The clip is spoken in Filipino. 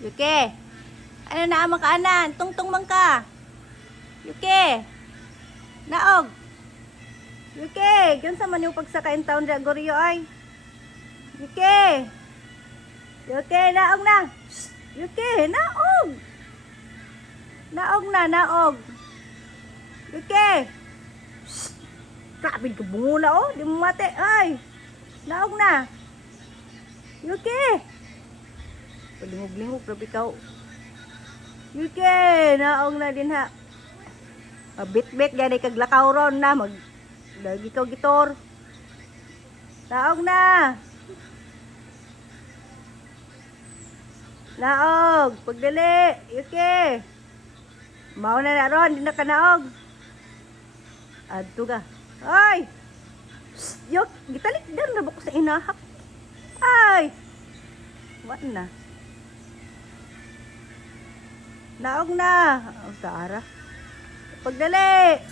Yuki, ano na ang makaanan? Tungtung man ka. Yuki, naog. Yuki, gansa man yung pagsakain taon di agoryo ay. Yuki, Yuki, naog na. Shh, Yuki, naog. Naog na, naog. Yuki, shh, grabe ka bungula oh, di mo mate. Ay, naog na. Yuki, palingog-lingog, grabe ka. Yuki, naog na din ha. Bit-bit gani kag lakaw ron na mag lagi ka gitor. Naog na. Naog, pagdali. Yuki. Mao na ron, di na ka naog. Adto ka. Ay. Yok, gitalik dan na ko sa inahak. Ay. Wat na. Naog na. Ang Sara. Pagdali.